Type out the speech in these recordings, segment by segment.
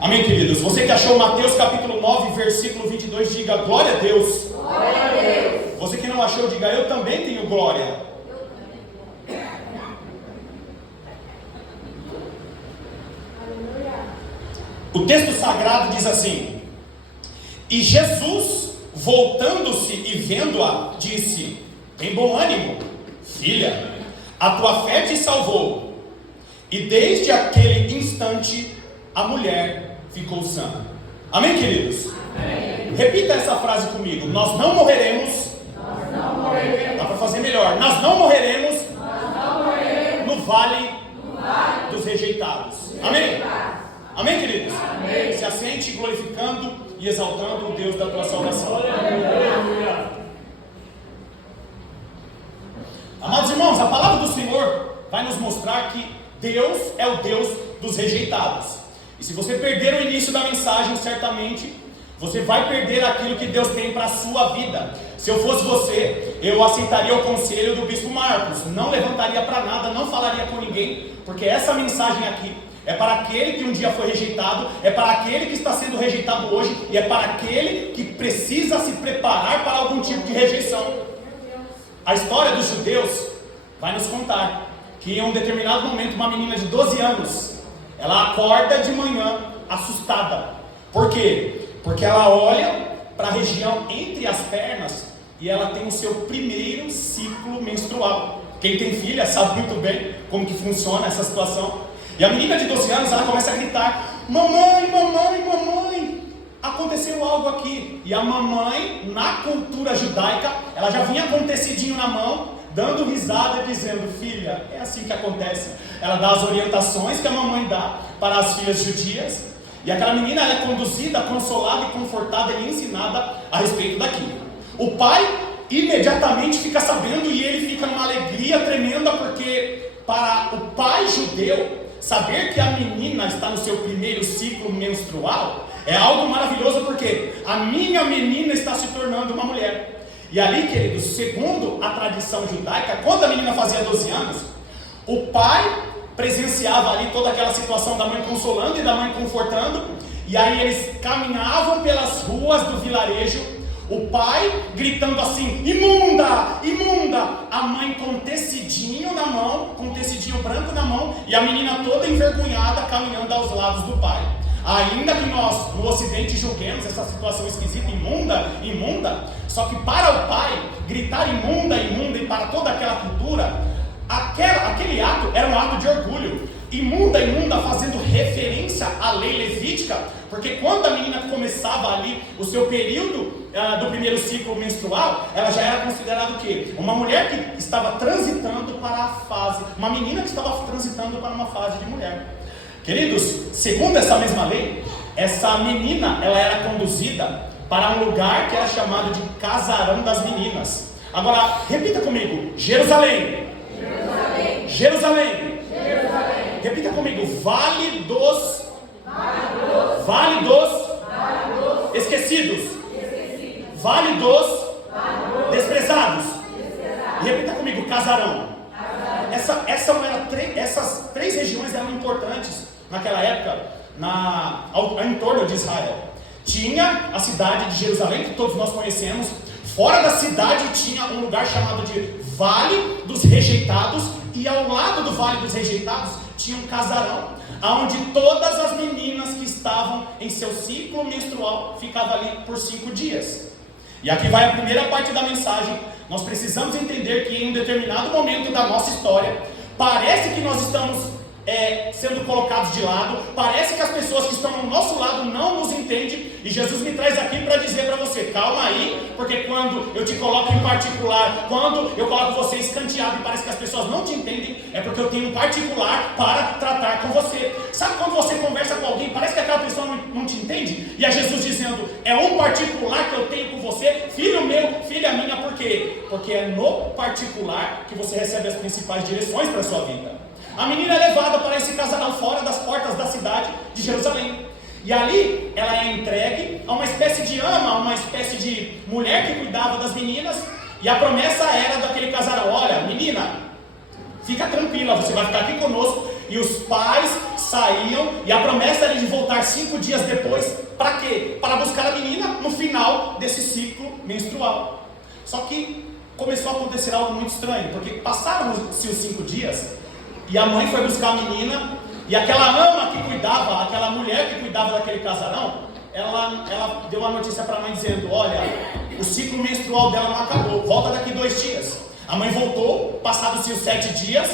Amém, queridos? Você que achou Mateus capítulo 9, versículo 22, diga glória a Deus. Glória a Deus. Você que não achou, diga eu também tenho glória. O texto sagrado diz assim: e Jesus, voltando-se e vendo-a, disse: tem bom ânimo, filha, a tua fé te salvou. E desde aquele instante a mulher ficou sã. Amém, queridos? Amém. Repita essa frase comigo: nós não morreremos. Nós não morreremos. Dá para fazer melhor: nós não morreremos. Nós não morreremos No vale vale dos rejeitados. Amém? Amém, queridos? Amém. Se assente glorificando e exaltando o Deus da tua salvação. Amados irmãos, a palavra do Senhor vai nos mostrar que Deus é o Deus dos rejeitados. E se você perder o início da mensagem, certamente você vai perder aquilo que Deus tem para a sua vida. Se eu fosse você, eu aceitaria o conselho do bispo Marcos, não levantaria para nada, não falaria com ninguém, porque essa mensagem aqui é para aquele que um dia foi rejeitado, é para aquele que está sendo rejeitado hoje, e é para aquele que precisa se preparar para algum tipo de rejeição. A história dos judeus vai nos contar que em um determinado momento uma menina de 12 anos, ela acorda de manhã assustada. Por quê? Porque ela olha para a região entre as pernas e ela tem o seu primeiro ciclo menstrual. Quem tem filha sabe muito bem como que funciona essa situação. E a menina de 12 anos, ela começa a gritar: mamãe, mamãe, mamãe, aconteceu algo aqui. E a mamãe, na cultura judaica, ela já vinha com um tecidinho na mão, dando risada e dizendo: filha, é assim que acontece. Ela dá as orientações que a mamãe dá para as filhas judias. E aquela menina é conduzida, consolada e confortada e ensinada a respeito daquilo. O pai imediatamente fica sabendo e ele fica numa alegria tremenda, porque para o pai judeu, saber que a menina está no seu primeiro ciclo menstrual é algo maravilhoso, porque a minha menina está se tornando uma mulher. E ali, queridos, segundo a tradição judaica, quando a menina fazia 12 anos, o pai presenciava ali toda aquela situação da mãe consolando e da mãe confortando, e aí eles caminhavam pelas ruas do vilarejo, o pai gritando assim: imunda, imunda, a mãe com um tecidinho na mão, com um tecidinho branco na mão, e a menina toda envergonhada caminhando aos lados do pai. Ainda que nós no ocidente julguemos essa situação esquisita, imunda, imunda, só que para o pai gritar imunda, imunda, e para toda aquela cultura, aquele ato era um ato de orgulho. Imunda, imunda, fazendo referência à lei levítica, porque quando a menina começava ali o seu período do primeiro ciclo menstrual, ela já era considerada o quê? Uma mulher que estava transitando para a fase, uma menina que estava transitando para uma fase de mulher. Queridos, segundo essa mesma lei, essa menina, ela era conduzida para um lugar que era chamado de casarão das meninas. Agora, repita comigo: Jerusalém. Jerusalém. Jerusalém. Jerusalém. Repita comigo: Vale dos esquecidos. Vale dos desprezados. E repita comigo: casarão. Essas três regiões eram importantes naquela época, em torno de Israel. Tinha a cidade de Jerusalém, que todos nós conhecemos. Fora da cidade tinha um lugar chamado de Vale dos Rejeitados, e ao lado do Vale dos Rejeitados tinha um casarão, onde todas as meninas que estavam em seu ciclo menstrual ficavam ali por 5 dias. E aqui vai a primeira parte da mensagem. Nós precisamos entender que em um determinado momento da nossa história, parece que nós estamos sendo colocados de lado, parece que as pessoas que estão ao nosso lado não nos entendem, e Jesus me traz aqui para dizer para você: calma aí, porque quando eu te coloco em particular, quando eu coloco você escanteado e parece que as pessoas não te entendem, é porque eu tenho um particular para tratar com você. Sabe quando você conversa com alguém, parece que aquela pessoa não te entende, e é Jesus dizendo: é um particular que eu tenho com você, filho meu, filha minha. Por quê? Porque é no particular que você recebe as principais direções para a sua vida. A menina é levada para esse casarão fora das portas da cidade de Jerusalém. E ali ela é entregue a uma espécie de ama, uma espécie de mulher que cuidava das meninas. E a promessa era daquele casarão: olha, menina, fica tranquila, você vai ficar aqui conosco e os pais saíam, e a promessa era de voltar 5 dias depois. Para quê? Para buscar a menina no final desse ciclo menstrual. Só que começou a acontecer algo muito estranho, porque passaram-se os 5 dias, e a mãe foi buscar a menina, e aquela ama que cuidava, aquela mulher que cuidava daquele casarão, ela deu uma notícia para a mãe dizendo: olha, o ciclo menstrual dela não acabou, volta daqui 2 dias. A mãe voltou, passados-se os 7 dias,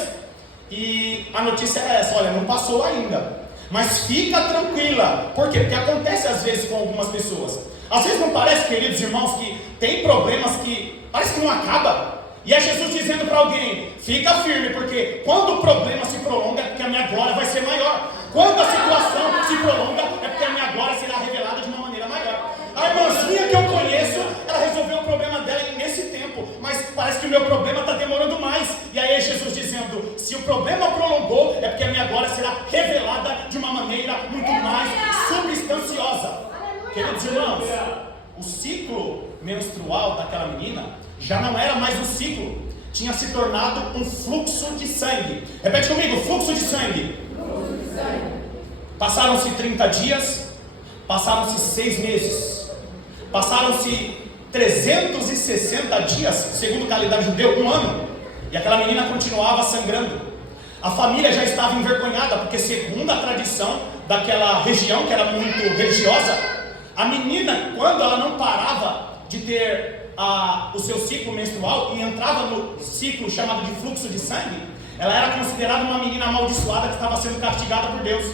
e a notícia era essa: olha, não passou ainda, mas fica tranquila. Por quê? Porque acontece às vezes com algumas pessoas. Às vezes não parece, queridos irmãos, que tem problemas que parece que não acaba. E é Jesus dizendo para alguém: fica firme, porque quando o problema se prolonga é porque a minha glória vai ser maior. Quando a situação se prolonga é porque a minha glória será revelada de uma maneira maior. A irmãzinha que eu conheço, ela resolveu o problema dela nesse tempo, mas parece que o meu problema está demorando mais. E aí é Jesus dizendo: se o problema prolongou é porque a minha glória será revelada de uma maneira muito mais substanciosa. Queridos irmãos, o ciclo menstrual daquela menina já não era mais um ciclo, tinha se tornado um fluxo de sangue. Repete comigo: fluxo de sangue. Passaram-se 30 dias, passaram-se 6 meses, passaram-se 360 dias, segundo o calendário judeu, 1 ano, e aquela menina continuava sangrando. A família já estava envergonhada, porque segundo a tradição daquela região, que era muito religiosa, a menina, quando ela não parava de ter o seu ciclo menstrual e entrava no ciclo chamado de fluxo de sangue, ela era considerada uma menina amaldiçoada que estava sendo castigada por Deus.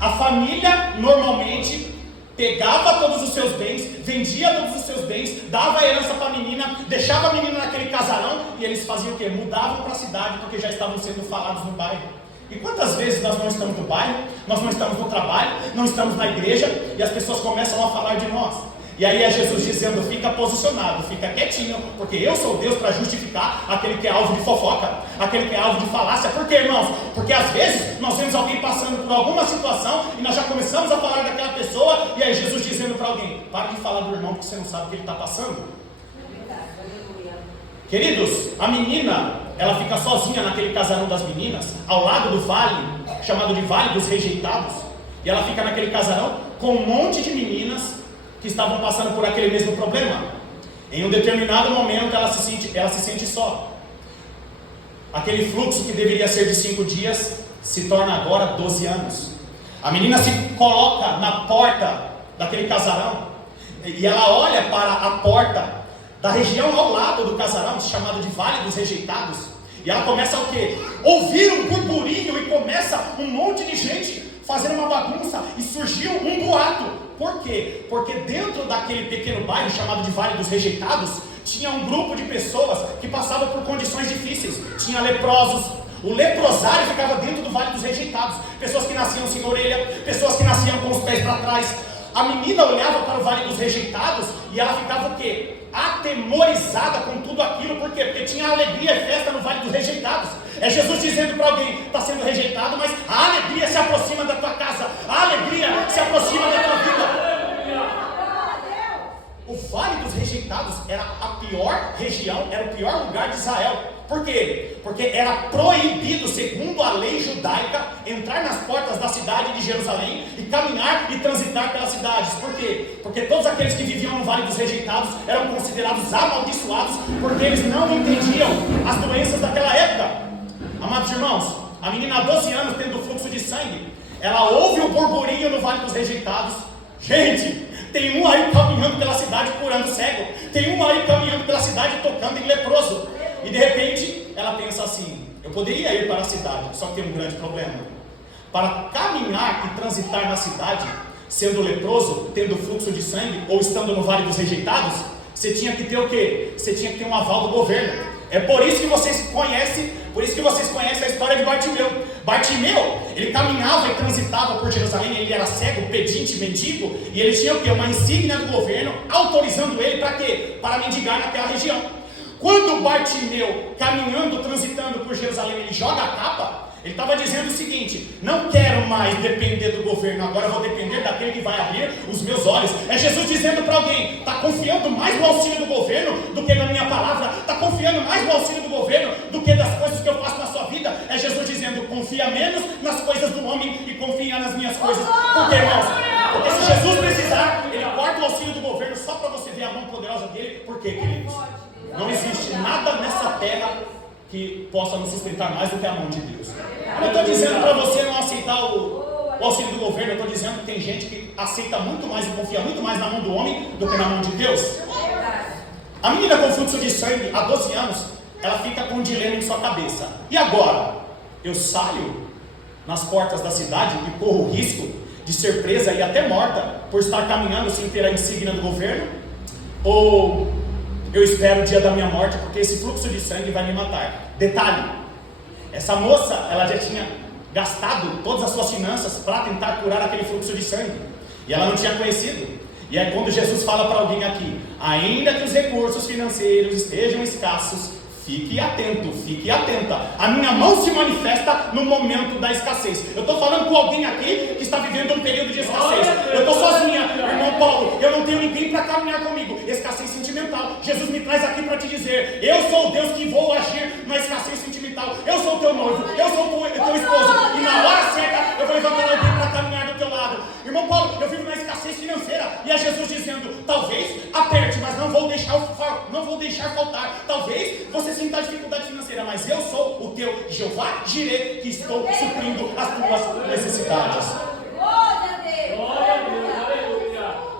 A família normalmente pegava todos os seus bens, vendia todos os seus bens, dava a herança para a menina, deixava a menina naquele casarão, e eles faziam o quê? Mudavam para a cidade, porque já estavam sendo falados no bairro. E quantas vezes nós não estamos no bairro, nós não estamos no trabalho, não estamos na igreja, e as pessoas começam a falar de nós. E aí é Jesus dizendo: fica posicionado, fica quietinho, porque eu sou Deus para justificar aquele que é alvo de fofoca, aquele que é alvo de falácia. Por quê, irmãos? Porque às vezes nós vemos alguém passando por alguma situação e nós já começamos a falar daquela pessoa, e aí Jesus dizendo para alguém: para de falar do irmão, porque você não sabe o que ele está passando. Queridos, a menina, ela fica sozinha naquele casarão das meninas, ao lado do vale, chamado de Vale dos Rejeitados, e ela fica naquele casarão com um monte de meninas que estavam passando por aquele mesmo problema. Em um determinado momento ela se sente só. Aquele fluxo que deveria ser de 5 dias se torna agora 12 anos. A menina se coloca na porta daquele casarão e ela olha para a porta da região ao lado do casarão, chamado de Vale dos Rejeitados, e ela começa o quê? Ouvir um burburinho, e começa um monte de gente fazendo uma bagunça, e surgiu um boato. Por quê? Porque dentro daquele pequeno bairro chamado de Vale dos Rejeitados, tinha um grupo de pessoas que passavam por condições difíceis. Tinha leprosos. O leprosário ficava dentro do Vale dos Rejeitados. Pessoas que nasciam sem orelha, pessoas que nasciam com os pés para trás. A menina olhava para o Vale dos Rejeitados e ela ficava o quê? Atemorizada com tudo aquilo. Por quê? Porque tinha alegria e festa no Vale dos Rejeitados. É Jesus dizendo para alguém: está sendo rejeitado, mas a alegria se aproxima da tua casa, a alegria se aproxima da tua vida. O Vale dos Rejeitados era a pior região, era o pior lugar de Israel. Por quê? Porque era proibido, segundo a lei judaica, entrar nas portas da cidade de Jerusalém e caminhar e transitar pelas cidades. Por quê? Porque todos aqueles que viviam no Vale dos Rejeitados eram considerados amaldiçoados, porque eles não entendiam as doenças daquela época. Amados irmãos, a menina há 12 anos tendo fluxo de sangue, ela ouve o burburinho no Vale dos Rejeitados. Gente, tem um aí caminhando pela cidade curando cego, tem um aí caminhando pela cidade tocando em leproso. E de repente ela pensa assim: eu poderia ir para a cidade, só que tem um grande problema. Para caminhar e transitar na cidade, sendo leproso, tendo fluxo de sangue, ou estando no Vale dos Rejeitados, você tinha que ter o quê? Você tinha que ter um aval do governo. É por isso que vocês conhecem a história de Bartimeu. Bartimeu, ele caminhava e transitava por Jerusalém, ele era cego, pedinte, mendigo, e ele tinha o quê? Uma insígnia do governo, autorizando ele para quê? Para mendigar naquela região. Quando Bartimeu, caminhando, transitando por Jerusalém, ele joga a capa, ele estava dizendo o seguinte: não quero mais depender do governo, agora eu vou depender daquele que vai abrir os meus olhos. É Jesus dizendo para alguém: está confiando mais no auxílio do governo do que na minha palavra, está confiando mais no auxílio do governo do que das coisas que eu faço na sua vida. É É Jesus dizendo: confia menos nas coisas do homem e confia nas minhas coisas. Por quê, irmãos? Porque se Jesus precisar, ele corta o auxílio do governo só para você ver a mão poderosa dele. Por quê, queridos? Não existe nada nessa terra que possa nos sustentar mais do que a mão de Deus. Eu não estou dizendo para você não aceitar o auxílio do governo. Eu estou dizendo que tem gente que aceita muito mais e confia muito mais na mão do homem do que na mão de Deus. A menina com fluxo de sangue, há 12 anos, ela fica com um dilema em sua cabeça. E agora? Eu saio nas portas da cidade e corro o risco de ser presa e até morta por estar caminhando sem ter a insígnia do governo? Ou eu espero o dia da minha morte porque esse fluxo de sangue vai me matar? Detalhe, essa moça, ela já tinha gastado todas as suas finanças para tentar curar aquele fluxo de sangue, e ela não tinha conhecido. E aí quando Jesus fala para alguém aqui: ainda que os recursos financeiros estejam escassos, fique atento, fique atenta. A minha mão se manifesta no momento da escassez. Eu estou falando com alguém aqui que está vivendo um período de escassez. Eu estou sozinha, irmão Paulo, eu não tenho ninguém para caminhar comigo. Escassez sentimental. Jesus me traz aqui para te dizer: eu sou o Deus que vou agir na escassez sentimental. Eu sou o teu noivo, eu sou o teu esposo. E na hora certa eu vou levantar alguém para caminhar do teu lado. Irmão Paulo, eu vivo na escassez financeira. E é Jesus dizendo: talvez aperte, mas não vou deixar faltar. Talvez você sinta dificuldade financeira, mas eu sou o teu Jeová Jireh, que estou suprindo as tuas necessidades.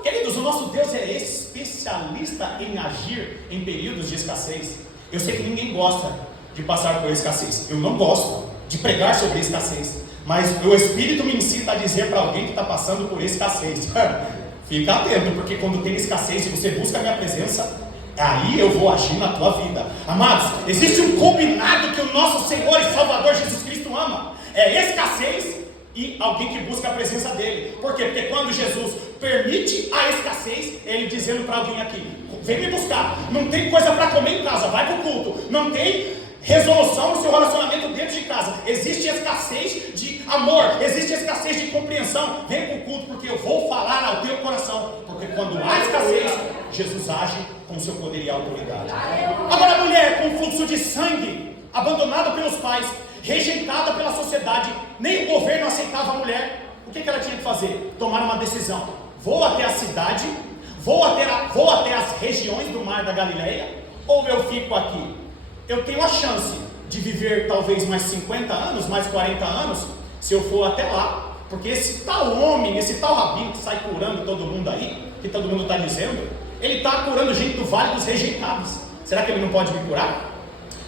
Queridos, o nosso Deus é especialista em agir em períodos de escassez. Eu sei que ninguém gosta de passar por escassez. Eu não gosto de pregar sobre escassez, mas o Espírito me incita a dizer para alguém que está passando por escassez: fica atento, porque quando tem escassez e você busca a minha presença, aí eu vou agir na tua vida. Amados, existe um combinado que o nosso Senhor e Salvador Jesus Cristo ama: é escassez e alguém que busca a presença dele. Por quê? Porque quando Jesus permite a escassez, ele dizendo para alguém aqui: vem me buscar, não tem coisa para comer em casa, vai para o culto. Não tem resolução no seu relacionamento dentro de casa, existe escassez de amor, existe escassez de compreensão, vem para o culto, porque eu vou falar ao teu coração. Porque quando há escassez, Jesus age com seu poder e autoridade. Agora, a mulher com fluxo de sangue, abandonada pelos pais, rejeitada pela sociedade, nem o governo aceitava a mulher. O que ela tinha que fazer? Tomar uma decisão: vou até a cidade, vou até as regiões do Mar da Galileia, ou eu fico aqui? Eu tenho a chance de viver talvez mais 50 anos, mais 40 anos, se eu for até lá. Porque esse tal homem, esse tal rabino que sai curando todo mundo aí, que todo mundo está dizendo, ele está curando gente do Vale dos Rejeitados. Será que ele não pode me curar?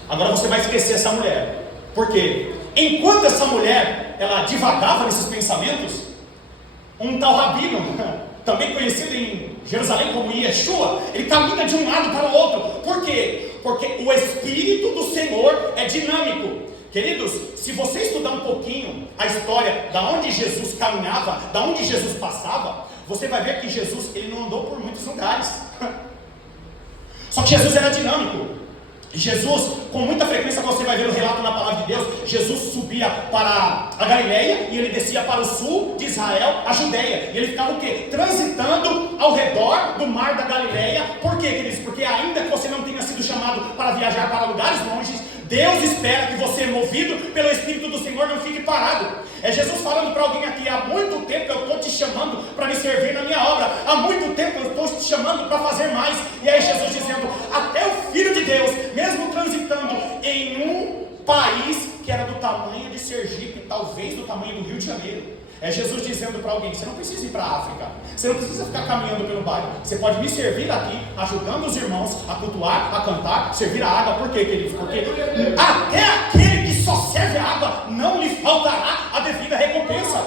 Agora você vai esquecer essa mulher. Por quê? Enquanto essa mulher, ela divagava nesses pensamentos, um tal rabino, também conhecido em Jerusalém como Yeshua, ele caminha de um lado para o outro. Por quê? Porque o Espírito do Senhor é dinâmico. Queridos, se você estudar um pouquinho a história da onde Jesus caminhava, da onde Jesus passava, você vai ver que Jesus, ele não andou por muitos lugares. Só que Jesus era dinâmico. Jesus, com muita frequência, você vai ver o relato na palavra de Deus, Jesus subia para a Galileia e ele descia para o sul de Israel, a Judéia. E ele ficava o quê? Transitando ao redor do mar da Galileia. Por quê, queridos? Porque ainda que você não tenha sido chamado para viajar para lugares longes, Deus espera que você, movido pelo Espírito do Senhor, não fique parado. É Jesus falando para alguém aqui: há muito tempo eu estou te chamando para me servir na minha obra, há muito tempo eu estou te chamando para fazer mais. E aí Jesus dizendo: até o Filho de Deus, mesmo transitando em um país que era do tamanho de Sergipe, talvez do tamanho do Rio de Janeiro, é Jesus dizendo para alguém: você não precisa ir para a África, você não precisa ficar caminhando pelo bairro, você pode me servir aqui, ajudando os irmãos a cultuar, a cantar, servir a água. Por quê, queridos? Porque até aquele que só serve a água, não lhe faltará a devida recompensa.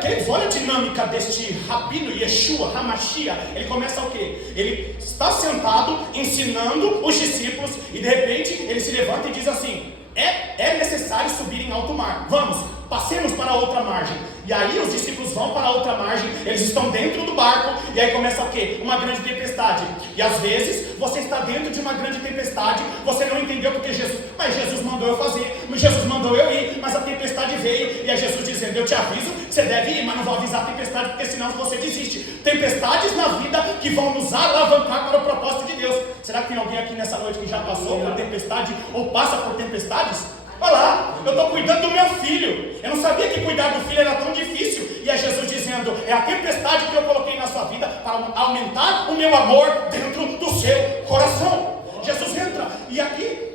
Queridos, olha a dinâmica deste rabino Yeshua HaMashiach. Ele começa o quê? Ele está sentado ensinando os discípulos e de repente ele se levanta e diz assim: é necessário subir em alto mar. Vamos. passemos para a outra margem. E aí os discípulos vão para a outra margem, eles estão dentro do barco, e aí começa o quê? Uma grande tempestade. E às vezes você está dentro de uma grande tempestade, você não entendeu porque mas Jesus mandou eu fazer, Jesus mandou eu ir, mas a tempestade veio, e é Jesus dizendo, eu te aviso que você deve ir, mas não vou avisar a tempestade, porque senão você desiste. Tempestades na vida que vão nos alavancar para o propósito de Deus. Será que tem alguém aqui nessa noite que já passou por tempestade, ou passa por tempestades? Olha lá, eu estou cuidando do meu filho. Eu não sabia que cuidar do filho era tão difícil. E é Jesus dizendo, é a tempestade que eu coloquei na sua vida para aumentar o meu amor dentro do seu coração. Jesus entra, e aqui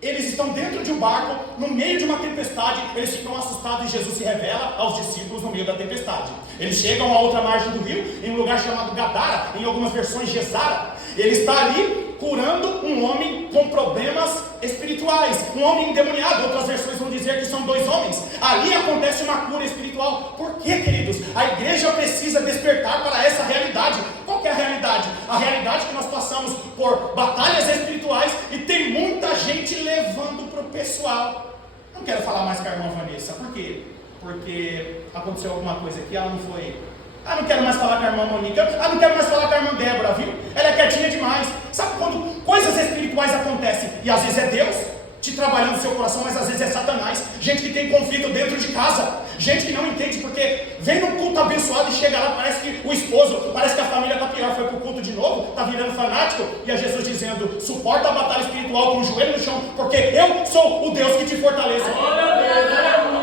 eles estão dentro de um barco, no meio de uma tempestade, eles ficam assustados e Jesus se revela aos discípulos no meio da tempestade. Eles chegam à outra margem do rio, em um lugar chamado Gadara, em algumas versões Gesara. Ele está ali curando um homem com problemas espirituais, um homem endemoniado. Outras versões vão dizer que são 2 homens. Ali acontece uma cura espiritual. Por quê, queridos? A igreja precisa despertar para essa realidade. Qual que é a realidade? A realidade que nós passamos por batalhas espirituais e tem muita gente levando para o pessoal. Não quero falar mais com a irmã Vanessa. Por quê? Porque aconteceu alguma coisa aqui, ela não foi... não quero mais falar com a irmã Monica. Não quero mais falar com a irmã Débora, viu? Ela é quietinha demais. Sabe quando coisas espirituais acontecem? E às vezes é Deus te trabalhando no seu coração, mas às vezes é Satanás. Gente que tem conflito dentro de casa. Gente que não entende porque vem num culto abençoado e chega lá, parece que o esposo, parece que a família está pior, foi pro culto de novo, está virando fanático. E é Jesus dizendo, suporta a batalha espiritual com o joelho no chão, porque eu sou o Deus que te fortaleça.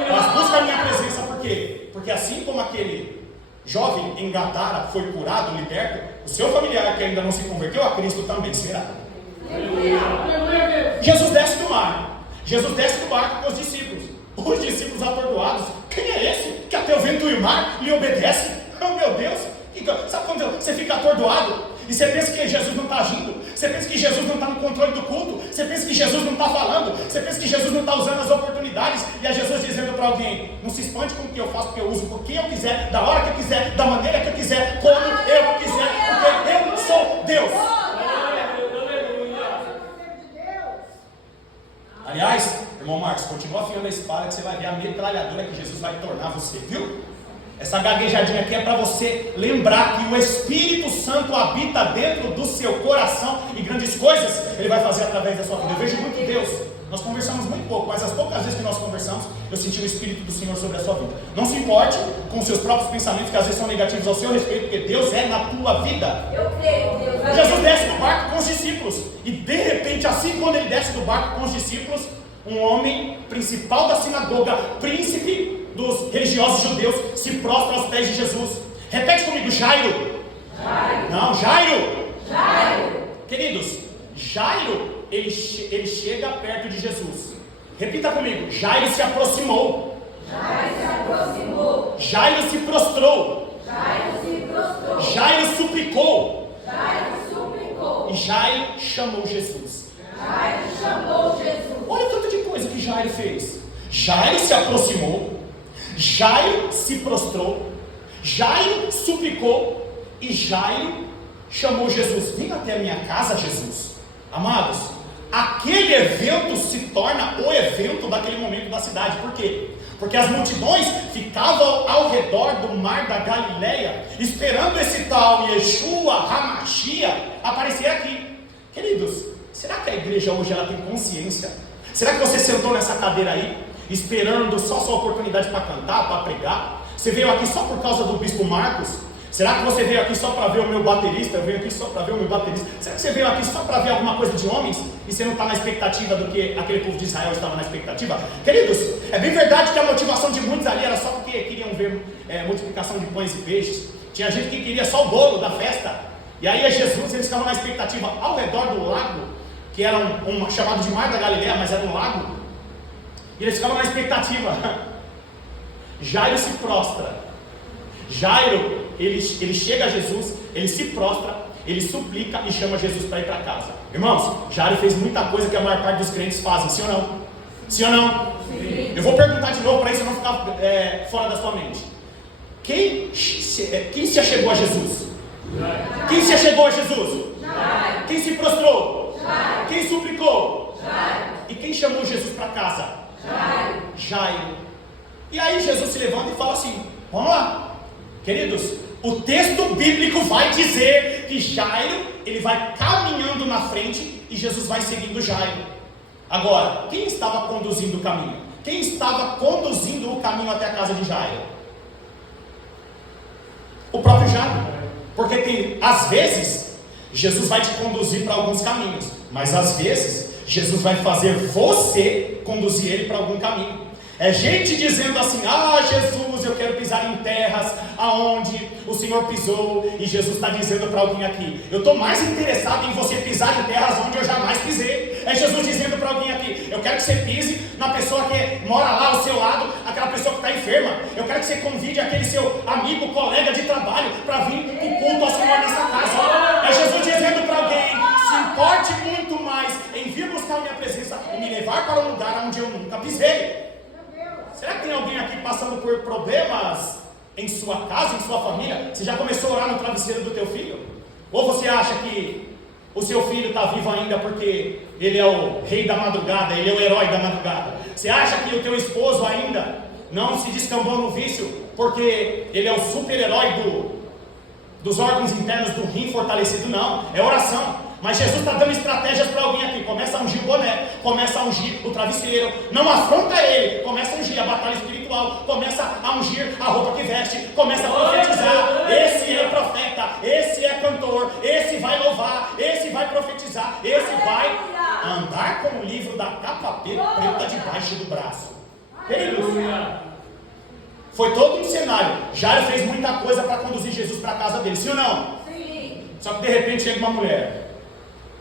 Mas busca a minha presença, por quê? Porque assim como aquele jovem em Gadara foi curado, liberto, o seu familiar que ainda não se converteu a Cristo também será. Jesus desce do mar, Jesus desce do barco com os discípulos. Os discípulos atordoados, quem é esse que até o vento e o mar lhe obedece? Oh meu Deus, sabe quando você fica atordoado? E você pensa que Jesus não está agindo, você pensa que Jesus não está no controle do culto, você pensa que Jesus não está falando, você pensa que Jesus não está usando as oportunidades, e é Jesus dizendo para alguém, não se espante com o que eu faço, porque eu uso por quem eu quiser, da hora que eu quiser, da maneira que eu quiser, como eu quiser, porque eu sou Deus. Aliás, irmão Marcos, continua afiando a espada que você vai ver a metralhadora que Jesus vai tornar você, viu? Essa gaguejadinha aqui é para você lembrar que o Espírito Santo habita dentro do seu coração e grandes coisas Ele vai fazer através da sua vida. Eu vejo muito Deus. Nós conversamos muito pouco, mas as poucas vezes que nós conversamos, eu senti o Espírito do Senhor sobre a sua vida. Não se importe com os seus próprios pensamentos, que às vezes são negativos ao seu respeito, porque Deus é na tua vida. Eu creio, Deus. Jesus desce do barco com os discípulos, e de repente, assim quando ele desce do barco com os discípulos, um homem principal da sinagoga, príncipe dos religiosos judeus, se prostra aos pés de Jesus. Repete comigo, Jairo. Jairo. Não, Jairo. Jairo. Queridos, Jairo, ele chega perto de Jesus. Repita comigo, Jairo se aproximou. Jairo se aproximou. Jairo se prostrou. Jairo se prostrou. Jairo suplicou. Jairo suplicou. E Jairo chamou Jesus. Jairo chamou Jesus. Olha o tanto de coisa que Jairo fez. Jairo se aproximou. Jairo se prostrou. Jairo suplicou. E Jairo chamou Jesus. Vem até a minha casa, Jesus. Amados, aquele evento se torna o evento daquele momento da cidade. Por quê? Porque as multidões ficavam ao redor do mar da Galileia, esperando esse tal Yeshua HaMashiach aparecer aqui. Queridos, será que a igreja hoje ela tem consciência? Será que você sentou nessa cadeira aí, esperando só sua oportunidade para cantar, para pregar? Você veio aqui só por causa do Bispo Marcos? Será que você veio aqui só para ver o meu baterista? Eu venho aqui só para ver o meu baterista. Será que você veio aqui só para ver alguma coisa de homens? E você não está na expectativa do que aquele povo de Israel estava na expectativa? Queridos, é bem verdade que a motivação de muitos ali era só porque queriam ver multiplicação de pães e peixes. Tinha gente que queria só o bolo da festa. E aí Jesus, eles estavam na expectativa ao redor do lago, que era um chamado de Mar da Galileia, mas era um lago. E eles ficavam na expectativa. Jairo se prostra. Jairo, ele chega a Jesus, ele se prostra, ele suplica e chama Jesus para ir para casa. Irmãos, Jairo fez muita coisa que a maior parte dos crentes fazem, sim ou não? Sim ou não? Sim. Eu vou perguntar de novo para isso não ficar fora da sua mente. Quem se achegou a Jesus? Jairo. Quem se achegou a Jesus? Jairo. Quem se prostrou? Jairo. Quem suplicou? Jairo. E quem chamou Jesus para casa? Jairo. Jairo. E aí Jesus se levanta e fala assim: vamos lá, queridos, o texto bíblico vai dizer que Jairo, ele vai caminhando na frente e Jesus vai seguindo Jairo. Agora, quem estava conduzindo o caminho? Quem estava conduzindo o caminho até a casa de Jairo? O próprio Jairo. Porque tem, às vezes, Jesus vai te conduzir para alguns caminhos, mas às vezes, Jesus vai fazer você conduzir ele para algum caminho. É gente dizendo assim: ah, Jesus, eu quero pisar em terras aonde o Senhor pisou. E Jesus está dizendo para alguém aqui: eu estou mais interessado em você pisar em terras onde eu jamais pisei. É Jesus dizendo para alguém aqui: eu quero que você pise na pessoa que mora lá ao seu lado, aquela pessoa que está enferma. Eu quero que você convide aquele seu amigo, colega de trabalho para vir para o culto ao Senhor nessa casa. É Jesus dizendo para alguém: se importe muito mais em vir buscar a minha presença e me levar para um lugar onde eu nunca pisei. Será que tem alguém aqui passando por problemas em sua casa, em sua família? Você já começou a orar no travesseiro do teu filho? Ou você acha que o seu filho está vivo ainda porque ele é o rei da madrugada, ele é o herói da madrugada? Você acha que o teu esposo ainda não se descambou no vício porque ele é o super-herói dos órgãos internos do rim fortalecido? Não, é oração. Mas Jesus está dando estratégias para alguém aqui. Começa a ungir o boné, começa a ungir o travesseiro, não afronta ele, começa a ungir a batalha espiritual, começa a ungir a roupa que veste, começa a profetizar. Esse é profeta, esse é cantor, esse vai louvar, esse vai profetizar, esse vai andar com o livro da capa preta debaixo do braço. Queridos, foi todo um cenário. Jairo fez muita coisa para conduzir Jesus para a casa dele, sim ou não? Sim. Só que de repente chega uma mulher.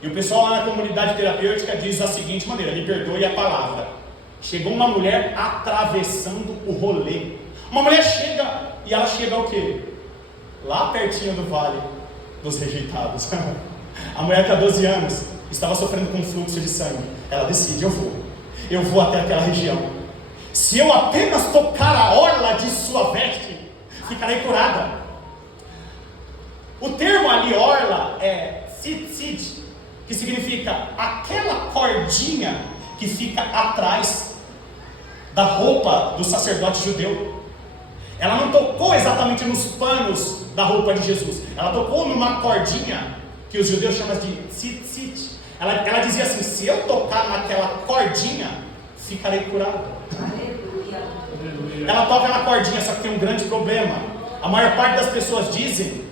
E o pessoal lá na comunidade terapêutica diz da seguinte maneira: me perdoe a palavra. Chegou uma mulher atravessando o rolê. Uma mulher chega, e ela chega o quê? Lá pertinho do vale dos rejeitados. A mulher que há 12 anos estava sofrendo com fluxo de sangue. Ela decide: eu vou até aquela região. Se eu apenas tocar a orla de sua veste, ficarei curada. O termo ali, orla, é tzitzit, que significa aquela cordinha que fica atrás da roupa do sacerdote judeu. Ela não tocou exatamente nos panos da roupa de Jesus, ela tocou numa cordinha que os judeus chamam de tzitzit. Ela dizia assim: se eu tocar naquela cordinha, ficarei curado. Aleluia. Ela toca na cordinha, só que tem um grande problema. A maior parte das pessoas dizem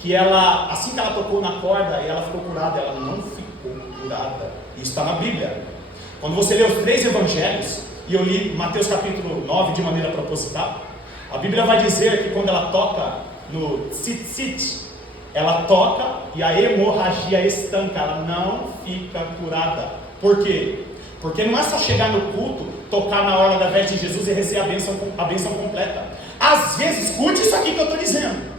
que ela, assim que ela tocou na corda e ela ficou curada, ela não ficou curada. Isso está na Bíblia. Quando você lê os 3 evangelhos, e eu li Mateus capítulo 9 de maneira proposital, a Bíblia vai dizer que quando ela toca no tzitzit, ela toca e a hemorragia estanca, ela não fica curada. Por quê? Porque não é só chegar no culto, tocar na orla da veste de Jesus e receber a bênção completa. Às vezes, escute isso aqui que eu estou dizendo.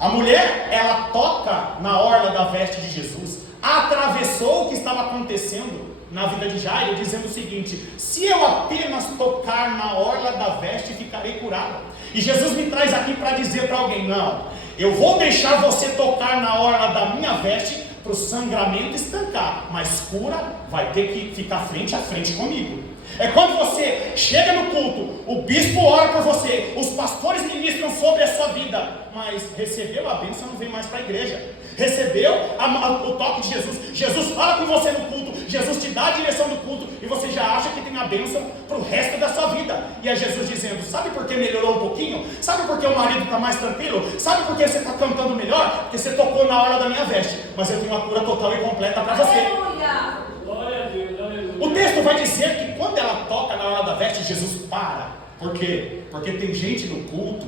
A mulher, ela toca na orla da veste de Jesus, atravessou o que estava acontecendo na vida de Jairo, dizendo o seguinte: se eu apenas tocar na orla da veste, ficarei curada. E Jesus me traz aqui para dizer para alguém: não, eu vou deixar você tocar na orla da minha veste para o sangramento estancar, mas cura vai ter que ficar frente a frente comigo. É quando você chega no culto, o bispo ora por você, os pastores ministram sobre a sua vida, mas recebeu a bênção, não vem mais para a igreja. Recebeu o toque de Jesus, Jesus fala com você no culto, Jesus te dá a direção do culto, e você já acha que tem a bênção para o resto da sua vida. E é Jesus dizendo: sabe por que melhorou um pouquinho? Sabe por que o marido está mais tranquilo? Sabe por que você está cantando melhor? Porque você tocou na hora da minha veste, mas eu tenho uma cura total e completa para você. Aleluia. Glória a Deus, aleluia. O texto vai dizer que quando ela toca na hora da veste, Jesus para. Por quê? Porque tem gente no culto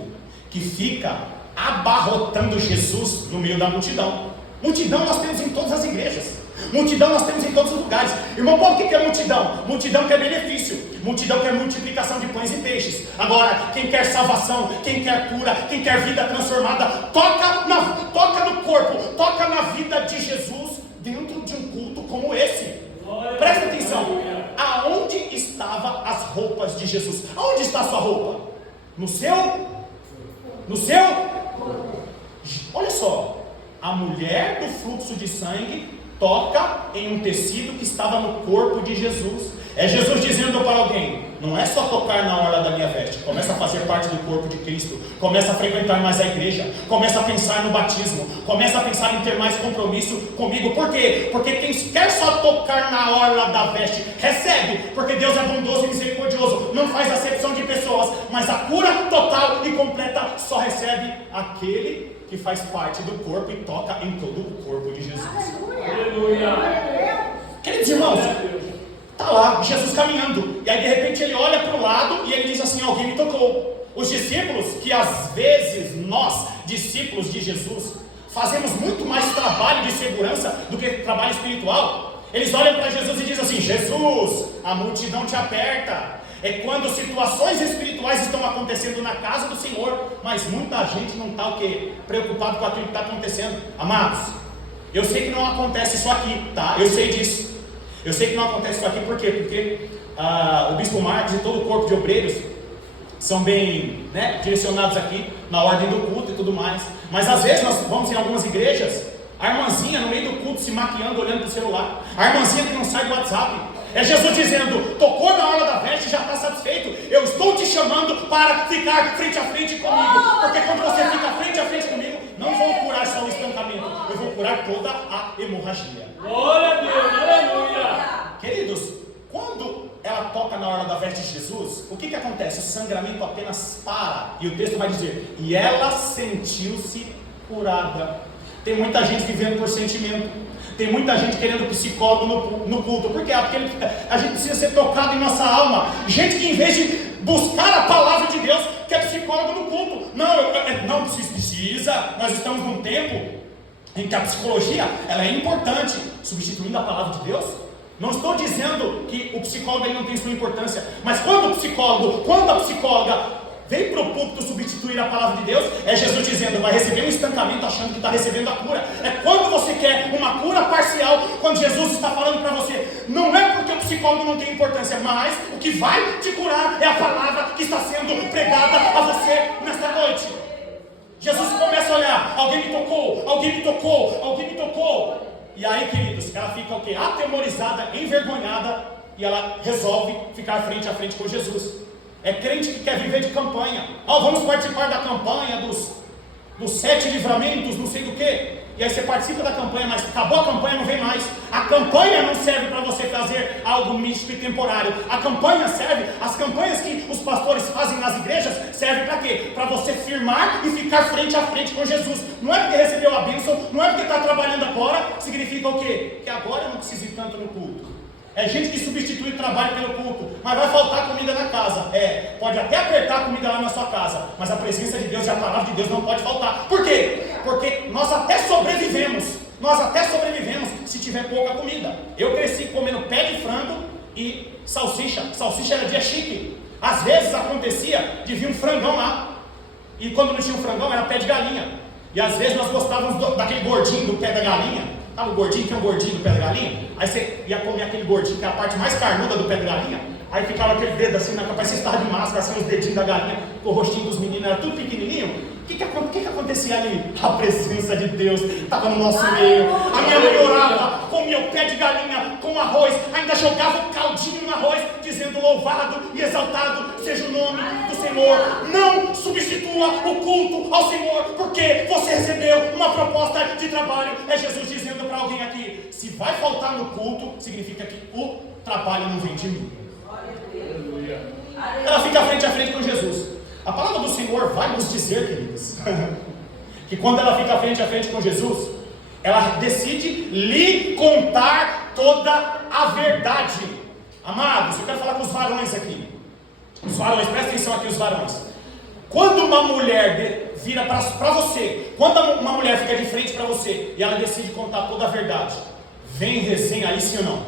que fica abarrotando Jesus no meio da multidão. Multidão nós temos em todas as igrejas. Multidão nós temos em todos os lugares. Irmão Paulo, o que é multidão? Multidão quer benefício. Multidão quer multiplicação de pães e peixes. Agora, quem quer salvação, quem quer cura, quem quer vida transformada, toca no corpo, toca na vida de Jesus dentro de um culto como esse. Presta atenção. Aonde estavam as roupas de Jesus? Aonde está a sua roupa? No seu? Olha só. A mulher do fluxo de sangue toca em um tecido que estava no corpo de Jesus. É Jesus dizendo para alguém: não é só tocar na orla da minha veste. Começa a fazer parte do corpo de Cristo. Começa a frequentar mais a igreja. Começa a pensar no batismo. Começa a pensar em ter mais compromisso comigo. Por quê? Porque quem quer só tocar na orla da veste, recebe. Porque Deus é bondoso e misericordioso. Não faz acepção de pessoas. Mas a cura total e completa só recebe aquele que faz parte do corpo e toca em todo o corpo de Jesus. Aleluia. Queridos irmãos, está lá Jesus caminhando, e aí de repente ele olha para o lado e ele diz assim: alguém me tocou. Os discípulos, que às vezes nós, discípulos de Jesus, fazemos muito mais trabalho de segurança do que trabalho espiritual, eles olham para Jesus e dizem assim: Jesus, a multidão te aperta. É quando situações espirituais estão acontecendo na casa do Senhor, mas muita gente não está o quê? Preocupado com aquilo que está acontecendo. Amados, eu sei que não acontece isso aqui, tá? Eu sei disso. Eu sei que não acontece isso aqui, por quê? Porque o Bispo Marcos e todo o corpo de obreiros são bem, direcionados aqui na ordem do culto e tudo mais. Mas às vezes nós vamos em algumas igrejas, a irmãzinha no meio do culto se maquiando, olhando para o celular. A irmãzinha que não sai do WhatsApp. É Jesus dizendo: tocou na hora da veste, já está satisfeito. Eu estou te chamando para ficar frente a frente comigo. Porque quando você fica frente a frente comigo, não vou curar só o estancamento, eu vou curar toda a hemorragia. Glória a Deus, aleluia. Queridos, quando ela toca na hora da veste de Jesus, o que acontece? O sangramento apenas para. E o texto vai dizer: e ela sentiu-se curada. Tem muita gente vivendo por sentimento. Tem muita gente querendo psicólogo no culto. Por quê? Porque a gente precisa ser tocado em nossa alma. Gente que em vez de buscar a palavra de Deus, quer psicólogo no culto. Não precisa. Nós estamos num tempo em que a psicologia ela é importante, substituindo a palavra de Deus. Não estou dizendo que o psicólogo aí não tem sua importância, mas quando a psicóloga vem para o púlpito substituir a palavra de Deus, é Jesus dizendo: vai receber um estancamento achando que está recebendo a cura. É quando você quer uma cura parcial, quando Jesus está falando para você, não é porque o psicólogo não tem importância, mas o que vai te curar é a palavra que está sendo pregada a você nesta noite. Jesus começa a olhar: alguém me tocou, alguém me tocou, alguém me tocou. E aí, queridos, ela fica o quê? Atemorizada, envergonhada, e ela resolve ficar frente a frente com Jesus. É crente que quer viver de campanha. Vamos participar da campanha dos 7 livramentos, não sei do que. E aí você participa da campanha, mas acabou a campanha, não vem mais. A campanha não serve para você fazer algo místico e temporário. A campanha serve, as campanhas que os pastores fazem nas igrejas, servem para quê? Para você firmar e ficar frente a frente com Jesus. Não é porque recebeu a bênção, não é porque está trabalhando agora, significa o quê? Que agora eu não preciso ir tanto no culto. É gente que substitui o trabalho pelo culto, mas vai faltar comida na casa. Pode até apertar a comida lá na sua casa, mas a presença de Deus e a palavra de Deus não pode faltar. Por quê? Porque nós até sobrevivemos se tiver pouca comida. Eu cresci comendo pé de frango e salsicha. Salsicha era dia chique. Às vezes acontecia de vir um frangão lá, e quando não tinha um frangão era pé de galinha. E às vezes nós gostávamos daquele gordinho do pé da galinha. Sabe o gordinho que é um gordinho do pé da galinha? Aí você ia comer aquele gordinho que é a parte mais carnuda do pé da galinha. Aí ficava aquele dedo assim, parecia estar de máscara, assim, os dedinhos da galinha, o rostinho dos meninos era tudo pequenininho. O que acontecia ali? A presença de Deus estava no nosso meio. A minha mãe orava, comia o pé de galinha com arroz, ainda jogava o caldinho no arroz, dizendo: louvado e exaltado seja o nome do Senhor. Não substitua o culto ao Senhor, porque você recebeu uma proposta de trabalho. É Jesus dizendo para alguém aqui: se vai faltar no culto, significa que o trabalho não vem de mim. Ela fica frente a frente com Jesus. A palavra do Senhor vai nos dizer, queridos, que quando ela fica frente a frente com Jesus, ela decide lhe contar toda a verdade. Amados, eu quero falar com os varões aqui. Os varões, presta atenção aqui, os varões. Quando uma mulher vira para você, quando uma mulher fica de frente para você e ela decide contar toda a verdade, vem resenha aí, sim ou não?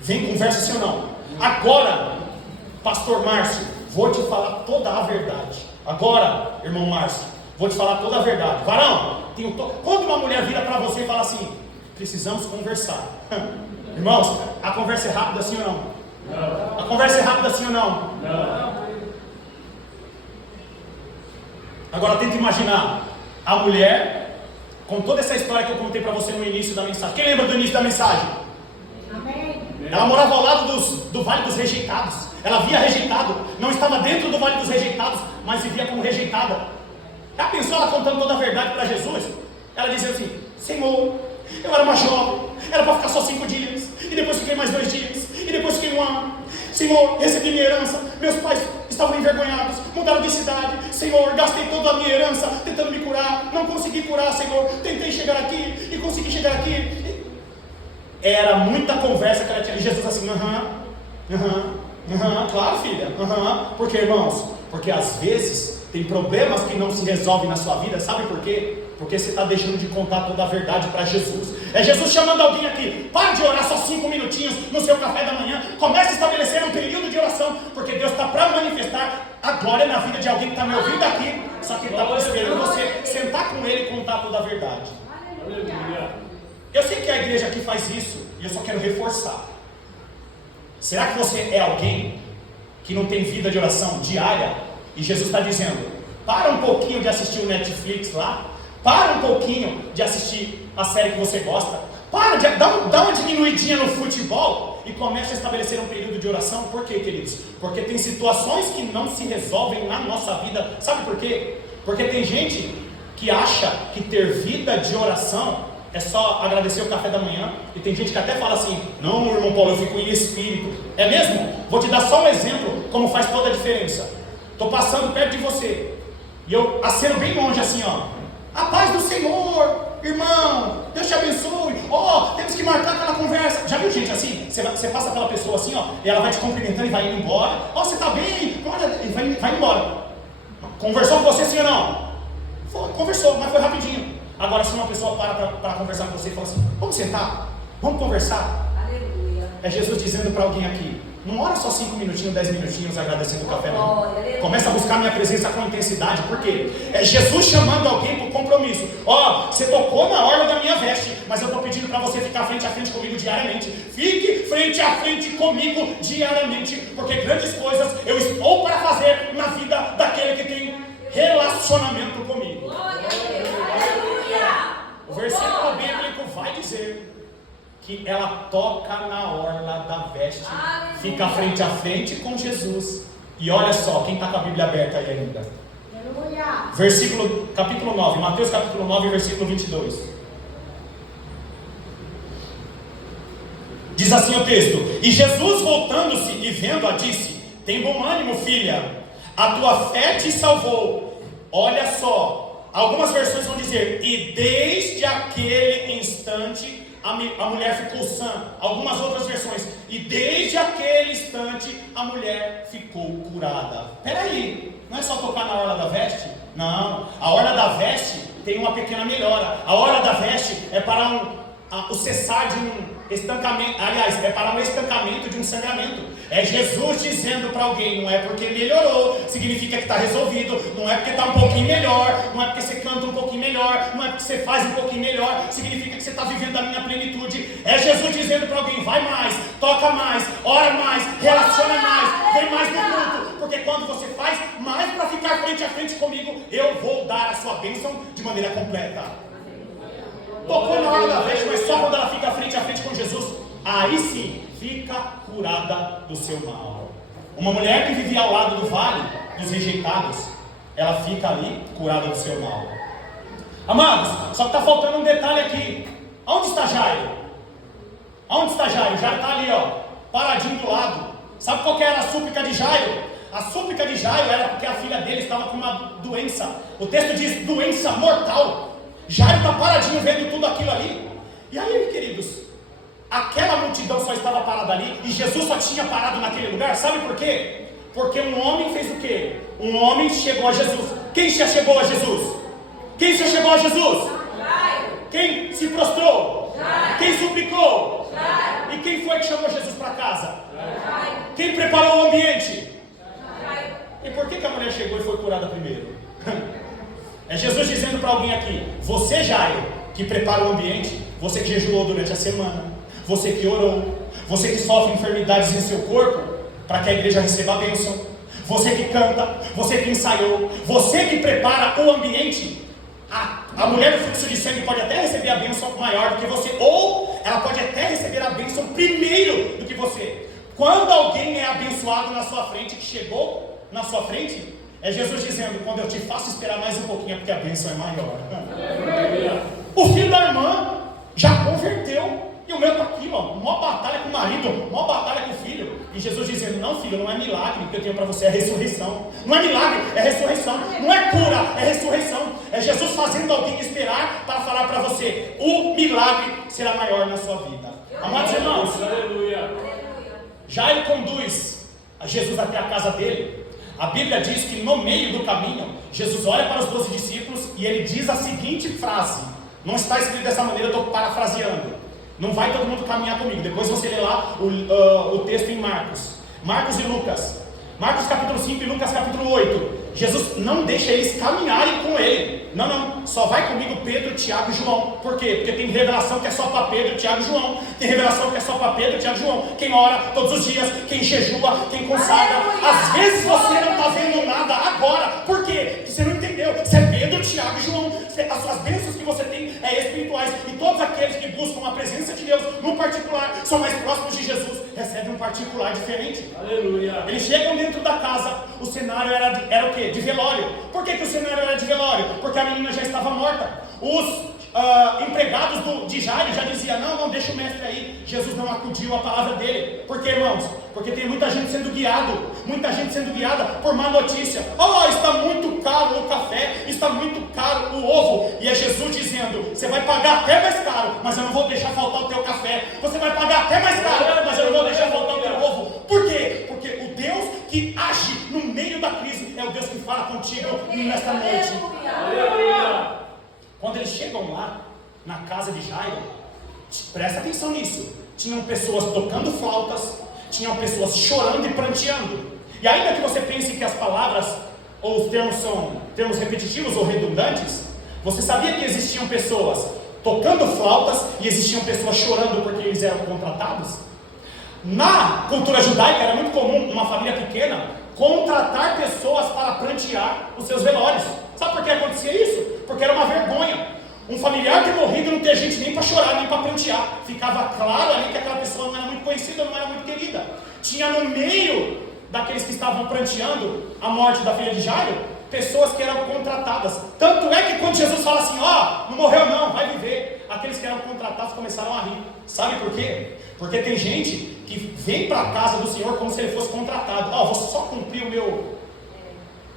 Vem conversa, sim ou não? Agora, pastor Márcio, vou te falar toda a verdade. Agora, irmão Márcio, vou te falar toda a verdade. Varão, quando uma mulher vira para você e fala assim: precisamos conversar. Irmãos, a conversa é rápida, sim ou não? Não. A conversa é rápida, sim ou não? Não. Agora tenta imaginar a mulher com toda essa história que eu contei para você no início da mensagem. Quem lembra do início da mensagem? Amém. Ela morava ao lado do Vale dos Rejeitados. Ela havia rejeitado não estava dentro do vale dos rejeitados, mas vivia como rejeitada. Já pensou ela contando toda a verdade para Jesus? Ela dizia assim: Senhor, eu era uma jovem, era para ficar só 5 dias, e depois fiquei mais 2 dias, e depois fiquei 1 ano. Senhor, recebi minha herança, meus pais estavam envergonhados, mudaram de cidade. Senhor, gastei toda a minha herança tentando me curar, não consegui curar, Senhor. Tentei chegar aqui e consegui chegar aqui. Era muita conversa que ela tinha. E Jesus assim: claro, filha, Porque, irmãos, porque às vezes tem problemas que não se resolvem na sua vida. Sabe por quê? Porque você está deixando de contar toda a verdade para Jesus. É Jesus chamando alguém aqui: para de orar só 5 minutinhos no seu café da manhã. Comece a estabelecer um período de oração, porque Deus está para manifestar a glória na vida de alguém que está me ouvindo aqui. Só que Ele está esperando você sentar com Ele e contar toda a verdade. Aleluia. Eu sei que a igreja aqui faz isso, e eu só quero reforçar. Será que você é alguém que não tem vida de oração diária? E Jesus está dizendo: para um pouquinho de assistir o Netflix lá, para um pouquinho de assistir a série que você gosta, dá uma diminuidinha no futebol e comece a estabelecer um período de oração. Por quê, queridos? Porque tem situações que não se resolvem na nossa vida. Sabe por quê? Porque tem gente que acha que ter vida de oração é só agradecer o café da manhã. E tem gente que até fala assim: não, irmão Paulo, eu fico em espírito. É mesmo? Vou te dar só um exemplo como faz toda a diferença. Estou passando perto de você e eu aceno bem longe assim, ó: a paz do Senhor, irmão, Deus te abençoe. Temos que marcar aquela conversa. Já viu gente assim? Você passa pela pessoa assim, ó, e ela vai te cumprimentando e vai indo embora. Você está bem? Olha, e vai embora. Conversou com você sim ou não? Conversou, mas foi rapidinho. Agora, se uma pessoa para conversar com você e fala assim: vamos sentar, vamos conversar. Aleluia. É Jesus dizendo para alguém aqui: não ora só 5 minutinhos, 10 minutinhos agradecendo o café, não. Começa a buscar minha presença com intensidade. Por quê? É Jesus chamando alguém para o compromisso. Você tocou na orla da minha veste, mas eu estou pedindo para você ficar frente a frente comigo diariamente. Fique frente a frente comigo diariamente, porque grandes coisas eu estou para fazer na vida daquele que tem relacionamento comigo. Glória a Deus. Aleluia. O versículo bíblico vai dizer que ela toca na orla da veste, fica frente a frente com Jesus. E olha só, quem está com a Bíblia aberta aí ainda? Aleluia. Capítulo 9, Mateus capítulo 9, versículo 22. Diz assim o texto: e Jesus, voltando-se e vendo-a, disse: tem bom ânimo, filha, a tua fé te salvou. Olha só, algumas versões vão dizer: e desde aquele instante a mulher ficou sã. Algumas outras versões: e desde aquele instante a mulher ficou curada. Peraí, não é só tocar na orla da veste? Não, a orla da veste tem uma pequena melhora. A orla da veste é para o cessar de um estancamento. Aliás, é para um estancamento de um sangramento. É Jesus dizendo para alguém: não é porque melhorou, significa que está resolvido. Não é porque está um pouquinho melhor, não é porque você canta um pouquinho melhor, não é porque você faz um pouquinho melhor, significa que você está vivendo a minha plenitude. É Jesus dizendo para alguém: vai mais, toca mais, ora mais, relaciona mais, vem mais no culto, porque quando você faz mais para ficar frente a frente comigo, eu vou dar a sua bênção de maneira completa. Tocou na hora da veste, mas só quando ela fica frente a frente com Jesus, aí sim fica curada do seu mal. Uma mulher que vivia ao lado do vale dos rejeitados, ela fica ali curada do seu mal. Amados, só que está faltando um detalhe aqui. Onde está Jairo? Onde está Jairo? Jairo está ali, ó, paradinho do lado. Sabe qual que era a súplica de Jairo? A súplica de Jairo era porque a filha dele estava com uma doença. O texto diz doença mortal. Jairo está paradinho vendo tudo aquilo ali. E aí, queridos, aquela multidão só estava parada ali e Jesus só tinha parado naquele lugar. Sabe por quê? Porque um homem fez o quê? Um homem chegou a Jesus. Quem já chegou a Jesus? Quem já chegou a Jesus? Jairo. Quem se prostrou? Jairo. Quem suplicou? Jairo. E quem foi que chamou Jesus para casa? Jairo. Quem preparou o ambiente? Jairo. E por que a mulher chegou e foi curada primeiro? É Jesus dizendo para alguém aqui: você, Jairo, que prepara o ambiente, você que jejuou durante a semana, você que orou, você que sofre enfermidades em seu corpo, para que a igreja receba a bênção, você que canta, você que ensaiou, você que prepara o ambiente, a mulher do fluxo de sangue pode até receber a bênção maior do que você, ou ela pode até receber a bênção primeiro do que você. Quando alguém é abençoado na sua frente, que chegou na sua frente, é Jesus dizendo: quando eu te faço esperar mais um pouquinho, é porque a bênção é maior. O filho da irmã já converteu, e o meu está aqui, ó, maior batalha com o marido, maior batalha com o filho. E Jesus dizendo: não, filho, não é milagre que eu tenho para você, é ressurreição. Não é milagre, é ressurreição. Não é cura, é ressurreição. É Jesus fazendo alguém esperar para falar para você: o milagre será maior na sua vida. Amados irmãos, Aleluia. já ele conduz a Jesus até a casa dele. A Bíblia diz que no meio do caminho, Jesus olha para os 12 discípulos e ele diz a seguinte frase. Não está escrito dessa maneira, eu estou parafraseando. Não vai todo mundo caminhar comigo. Depois você lê lá o texto em Marcos e Lucas. Marcos capítulo 5 e Lucas capítulo 8. Jesus não deixa eles caminharem com ele. Não, só vai comigo Pedro, Tiago e João. Por quê? Porque tem revelação que é só para Pedro, Tiago e João. Tem revelação que é só para Pedro, Tiago e João. Quem ora todos os dias, quem jejua, quem consagra. Às vezes você não está vendo nada agora. Por quê? Porque você não entendeu. Você é Pedro, Tiago e João. As bênçãos que você tem é espirituais. E todos aqueles que buscam a presença de Deus no particular, são mais próximos de Jesus, recebem um particular diferente. Aleluia. Eles chegam dentro da casa. O cenário era o quê? De velório. Por que o cenário era de velório? Porque a menina já estava morta. Os empregados de Jairo já diziam: não, deixa o mestre aí. Jesus não acudiu à palavra dele. Por quê, irmãos? Porque tem muita gente sendo guiada por má notícia. Está muito caro o café, está muito caro o ovo. E é Jesus dizendo: você vai pagar até mais caro, mas eu não vou deixar faltar o teu café. Você vai pagar até mais caro, mas eu não vou deixar faltar o teu ovo. Por quê? Porque o Deus que age no meio da crise é o Deus que fala contigo nesta noite. Aleluia. Quando eles chegam lá, na casa de Jairo, presta atenção nisso, tinham pessoas tocando flautas, tinham pessoas chorando e pranteando. E ainda que você pense que as palavras ou os termos são termos repetitivos ou redundantes, você sabia que existiam pessoas tocando flautas e existiam pessoas chorando porque eles eram contratados? Na cultura judaica era muito comum uma família pequena contratar pessoas para prantear os seus velórios. Sabe por que acontecia isso? Porque era uma vergonha. Um familiar ter morrido não ter gente nem para chorar, nem para prantear. Ficava claro ali que aquela pessoa não era muito conhecida, não era muito querida. Tinha no meio daqueles que estavam pranteando a morte da filha de Jairo, pessoas que eram contratadas. Tanto é que quando Jesus fala assim: não morreu não, vai viver, aqueles que eram contratados começaram a rir. Sabe por quê? Porque tem gente que vem para a casa do Senhor como se ele fosse contratado. Vou só cumprir o meu...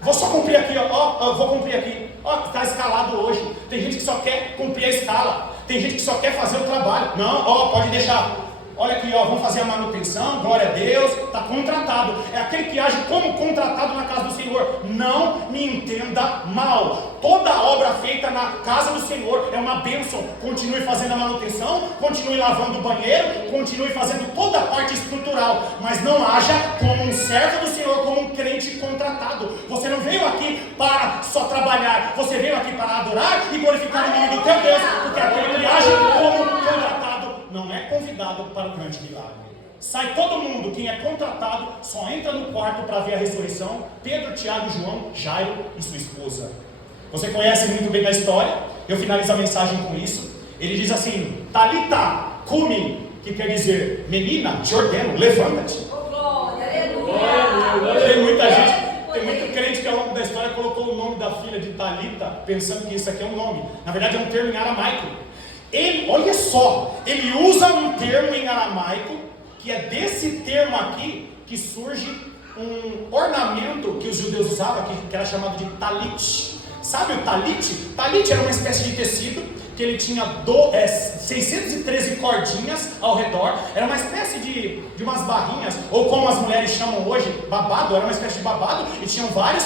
Vou só cumprir aqui, vou cumprir aqui. Está escalado hoje. Tem gente que só quer cumprir a escala. Tem gente que só quer fazer o trabalho. Não, pode deixar. Olha aqui, vamos fazer a manutenção, glória a Deus, está contratado. É aquele que age como contratado na casa do Senhor. Não me entenda mal. Toda obra feita na casa do Senhor é uma bênção. Continue fazendo a manutenção, continue lavando o banheiro, continue fazendo toda a parte estrutural, mas não haja como um servo do Senhor, como um crente contratado. Você não veio aqui para só trabalhar, você veio aqui para adorar e glorificar o nome do teu Deus, porque aquele que age como contratado não é convidado para o grande milagre. Sai todo mundo, quem é contratado só entra no quarto para ver a ressurreição. Pedro, Tiago, João, Jairo e sua esposa. Você conhece muito bem a história. Eu finalizo a mensagem com isso. Ele diz assim: Talita cumi, que quer dizer: menina, te ordeno, levanta-te. Tem muito crente que ao longo da história colocou o nome da filha de Talita pensando que isso aqui é um nome. Na verdade é um termo em aramaico. Olha só, ele usa um termo em aramaico, que é desse termo aqui que surge um ornamento que os judeus usavam, que era chamado de talit. Sabe o talit? Talit era uma espécie de tecido que ele tinha 613 cordinhas ao redor. Era uma espécie de umas barrinhas, ou como as mulheres chamam hoje, babado. Era uma espécie de babado e tinham vários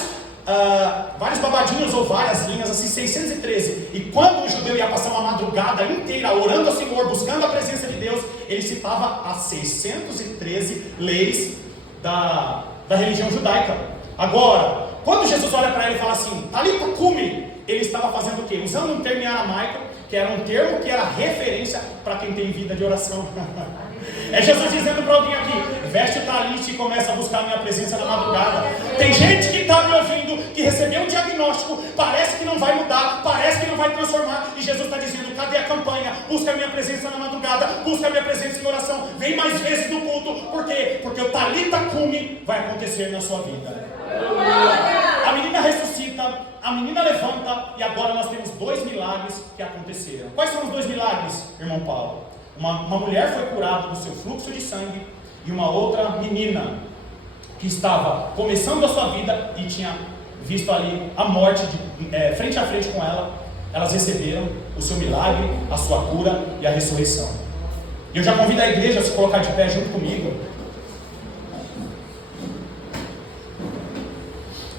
babadinhos ou várias linhas, assim, 613. E quando o judeu ia passar uma madrugada inteira orando ao Senhor, buscando a presença de Deus, ele citava as 613 leis da religião judaica. Agora, quando Jesus olha para ele e fala assim: Talita cumi, ele estava fazendo o quê? Usando um termo em aramaico, que era um termo que era referência para quem tem vida de oração. É Jesus dizendo para alguém aqui: veste o talite e começa a buscar a minha presença na madrugada. Tem gente que está me ouvindo, que recebeu um diagnóstico, parece que não vai mudar, parece que não vai transformar, e Jesus está dizendo: cadê a campanha? Busca a minha presença na madrugada, busca a minha presença em oração, vem mais vezes no culto. Por quê? Porque o talita cume vai acontecer na sua vida. A menina ressuscita, a menina levanta, e agora nós temos 2 milagres que aconteceram. Quais são os 2 milagres, irmão Paulo? Uma mulher foi curada do seu fluxo de sangue, e uma outra menina que estava começando a sua vida e tinha visto ali a morte frente a frente com ela. Elas receberam o seu milagre, a sua cura e a ressurreição. E eu já convido a igreja a se colocar de pé junto comigo.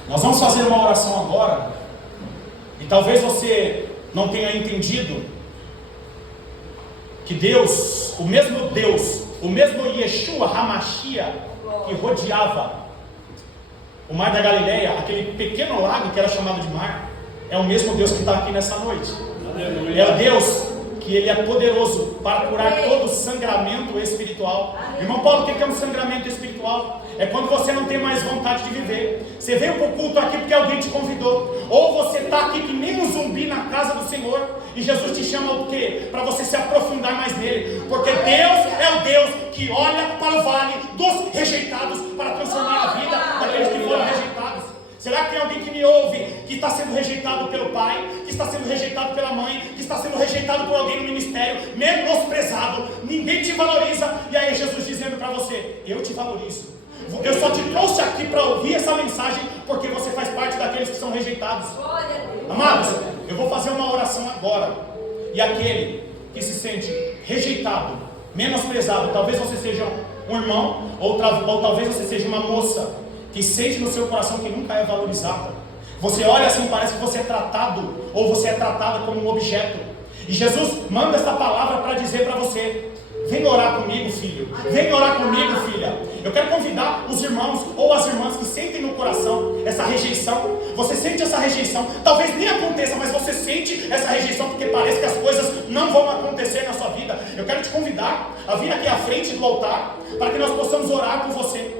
Nós vamos fazer uma oração agora, e talvez você não tenha entendido que Deus, o mesmo Yeshua HaMashiach que rodeava o mar da Galileia, aquele pequeno lago que era chamado de mar, é o mesmo Deus que está aqui nessa noite. É o Deus que Ele é poderoso para curar todo sangramento espiritual. Irmão Paulo, o que é um sangramento espiritual? É quando você não tem mais vontade de viver. Você veio para o culto aqui porque alguém te convidou, ou você está aqui que nem um zumbi na casa do Senhor, e Jesus te chama o quê? Para você se aprofundar mais nele, porque Deus é o Deus que olha para o vale dos rejeitados para transformar a vida daqueles que foram rejeitados. Será que tem alguém que me ouve, que está sendo rejeitado pelo pai, que está sendo rejeitado pela mãe, que está sendo rejeitado por alguém no ministério, menosprezado, ninguém te valoriza, e aí Jesus dizendo para você: eu te valorizo. Eu só te trouxe aqui para ouvir essa mensagem porque você faz parte daqueles que são rejeitados. Amados, eu vou fazer uma oração agora, e aquele que se sente rejeitado, menosprezado, talvez você seja um irmão, ou talvez você seja uma moça que sente no seu coração que nunca é valorizada. Você olha assim, parece que você é tratado, ou você é tratada como um objeto. E Jesus manda essa palavra para dizer para você: vem orar comigo, filho. Vem orar comigo, filha. Eu quero convidar os irmãos ou as irmãs que sentem no coração essa rejeição. Você sente essa rejeição, talvez nem aconteça, mas você sente essa rejeição porque parece que as coisas não vão acontecer na sua vida. Eu quero te convidar a vir aqui à frente do altar para que nós possamos orar por você.